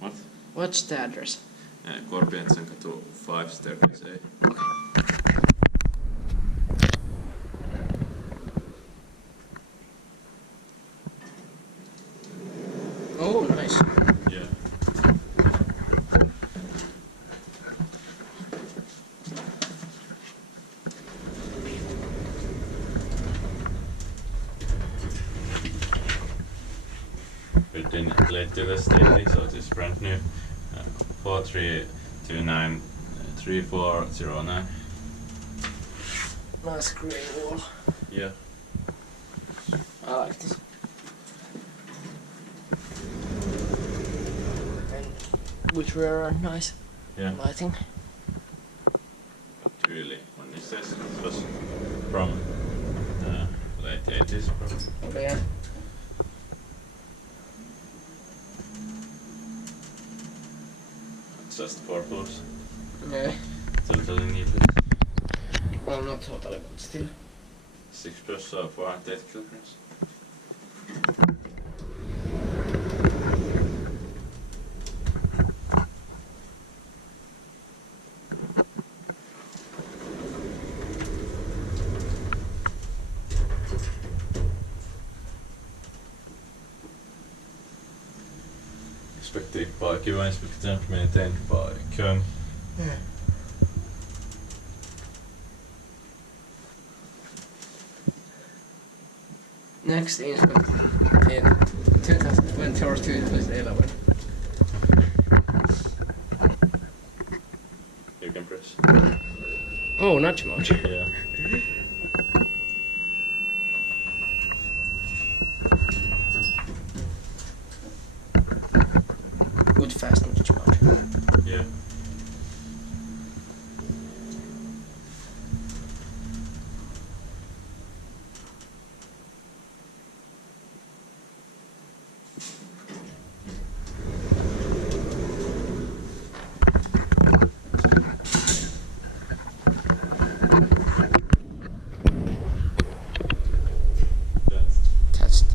What? What's the address? Korpimetsänkatu 5 staircase A. Okay. Oh, nice. Yeah. Building late to the state, so it is brand new. 4329 3409. Nice grey wall. Yeah. I like this. And which were nice Yeah. lighting. But really, when it says it was from the late 80s, probably. Okay, yeah. Just 4 plus. Yeah. Totally needed. Well, not totally, but still. 6 plus, so 408 kilograms. Inspected by Kiwa, Inspecta, maintained by Kone. Yeah. Next Inspecta in 2020 or 2011. You can press. Oh, not too much. Yeah.